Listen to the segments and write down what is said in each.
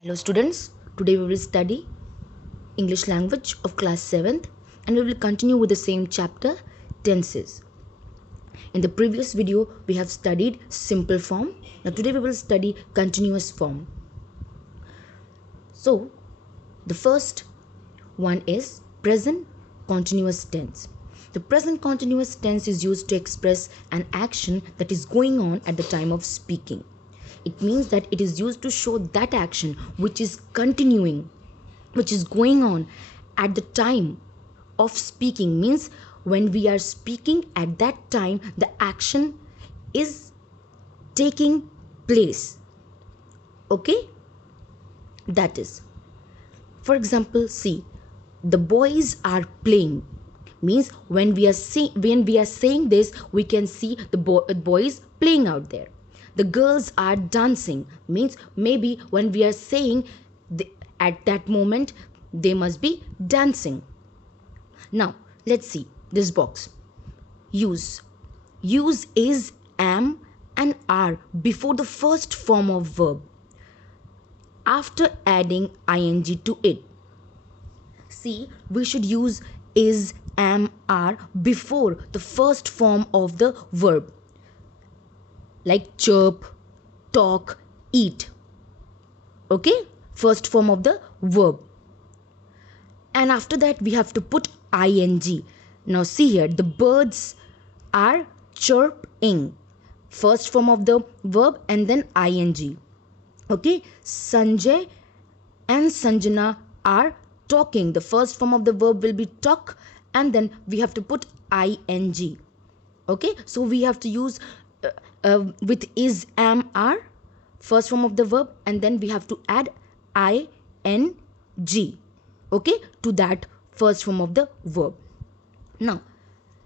Hello students, today we will study English language of class 7th and we will continue with the same chapter, tenses. In the previous video we have studied simple form. Now today we will study continuous form. So the first one is present continuous tense. The present continuous tense is used to express an action that is going on at the time of speaking. It means that it is used to show that action which is continuing, which is going on at the time of speaking. Means when we are speaking at that time, the action is taking place. Okay? That is. For example, see, the boys are playing. Means when we are saying this, we can see the boys playing out there. The girls are dancing. Means maybe when we are saying at that moment they must be dancing. Now let's see this box. Use is, am and are before the first form of verb after adding ing to it. See, we should use is, am, are before the first form of the verb, like chirp, talk, eat. Okay, first form of the verb. And after that we have to put ing. Now see here, the birds are chirping, first form of the verb and then ing. Okay, Sanjay and Sanjana are talking. The first form of the verb will be talk and then we have to put ing. Okay, so we have to use with is, am, are, first form of the verb, and then we have to add ing, okay, to that first form of the verb. Now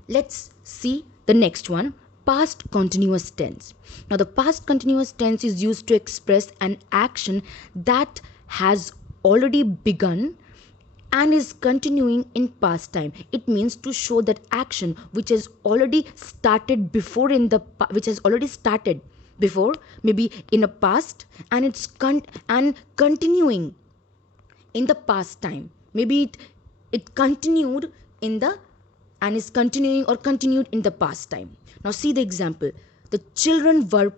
let's see the next one, past continuous tense. Now the past continuous tense is used to express an action that has already begun and is continuing in past time. It means to show that action which has already started before, which has already started before, maybe in a past, and it's continuing in the past time. Maybe it continued in the and is continuing or continued in the past time. Now see the example. The children were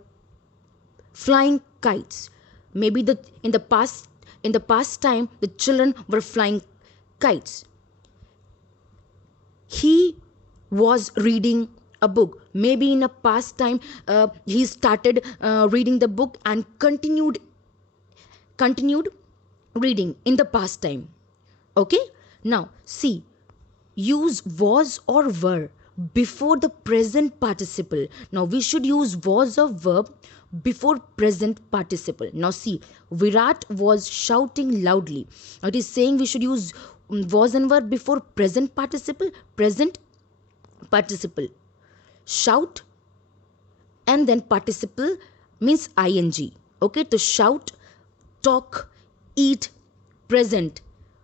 flying kites. Maybe in the past time the children were flying kites. He was reading a book. Maybe in a past time he started reading the book and continued reading in the past time. Okay, now see, use was or were before the present participle. Now we should use was or verb before present participle. Now see, Virat was shouting loudly. Now it is saying we should use was and verb before present participle. Shout, and then participle means ing. Okay, to shout, talk, eat, present.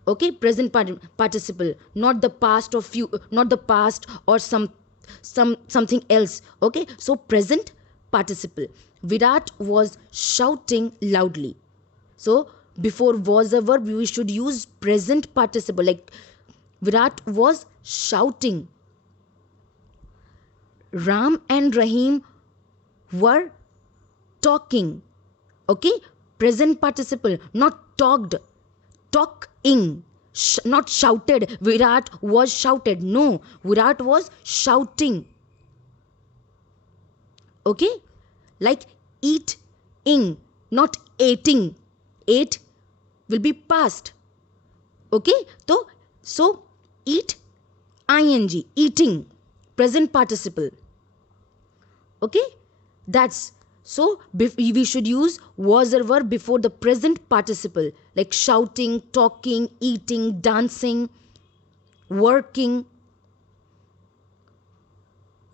Okay, present participle, not the past or not the past or something else. Okay, so present participle. Virat was shouting loudly. So before was a verb we should use present participle, like Virat was shouting. Ram and Rahim were talking. Okay, present participle, not talked. Talking, not shouted. Virat was shouted. No, Virat was shouting. Okay, like eating, not eating. Ate will be past. Okay, so eat, ing, eating, present participle. Okay, that's so we should use was or were before the present participle, like shouting, talking, eating, dancing, working.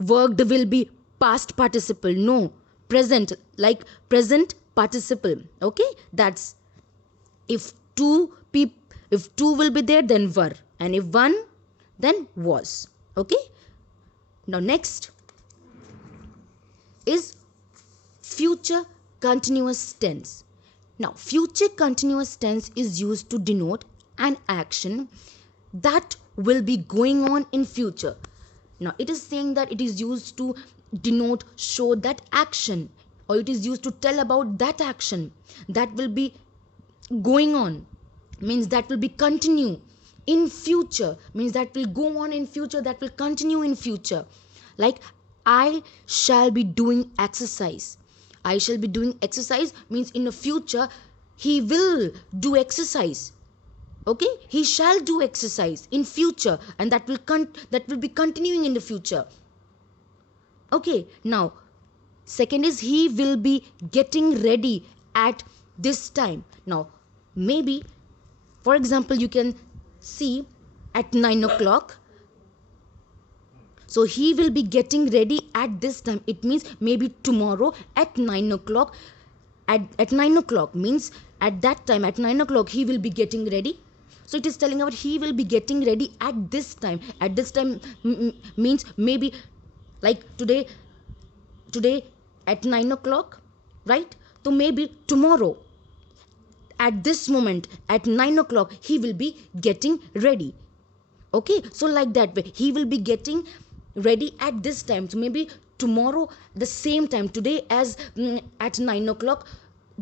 Worked will be past participle. No, present, like present participle. Okay, that's if if two will be there, then were, and if one, then was. Okay, now next is future continuous tense. Now, future continuous tense is used to denote an action that will be going on in future. Now, it is saying that it is used to denote, show that action, or it is used to tell about that action that will be going on, means that will be continue in future, means that will go on in future, that will continue in future. Like, I shall be doing exercise. I shall be doing exercise means in the future he will do exercise. Okay, he shall do exercise in future, and that will be continuing in the future. Okay, now second is he will be getting ready at this time. Now, maybe, for example, you can see at 9 o'clock. So he will be getting ready at this time. It means maybe tomorrow at 9 o'clock. At 9 o'clock means at that time, at 9 o'clock, he will be getting ready. So it is telling about he will be getting ready at this time. At this time means maybe like today at 9 o'clock, right? So maybe tomorrow at this moment at 9 o'clock he will be getting ready. Okay, so like that way he will be getting ready at this time. So maybe tomorrow the same time, today as at 9 o'clock,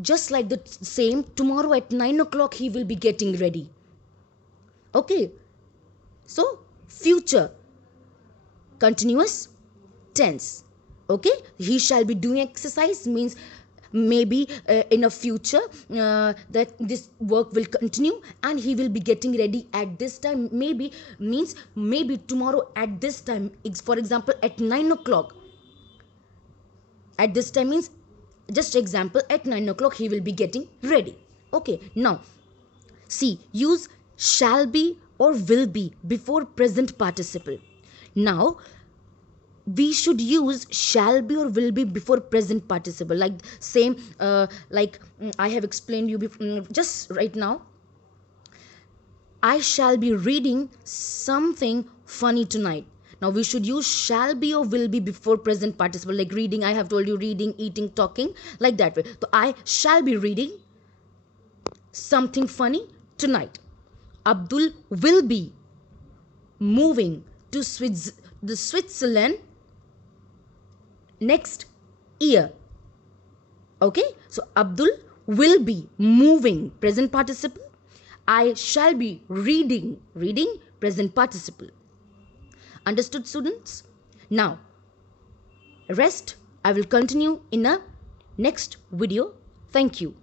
just like the same tomorrow at 9 o'clock he will be getting ready. Okay, so future continuous tense. Okay, he shall be doing exercise means maybe in a future that this work will continue and he will be getting ready at this time. Maybe means maybe tomorrow at this time, for example at 9 o'clock. At this time means, just example, at 9 o'clock he will be getting ready. Okay, now see, use shall be or will be before present participle. Now we should use shall be or will be before present participle, like same like I have explained you just right now. I shall be reading something funny tonight. Now we should use shall be or will be before present participle, like reading, I have told you, reading, eating, talking, like that way. So I shall be reading something funny tonight. Abdul will be moving to Switzerland next year. Okay, so Abdul will be moving, present participle. I shall be reading, present participle. Understood, students? Now rest I will continue in a next video. Thank you.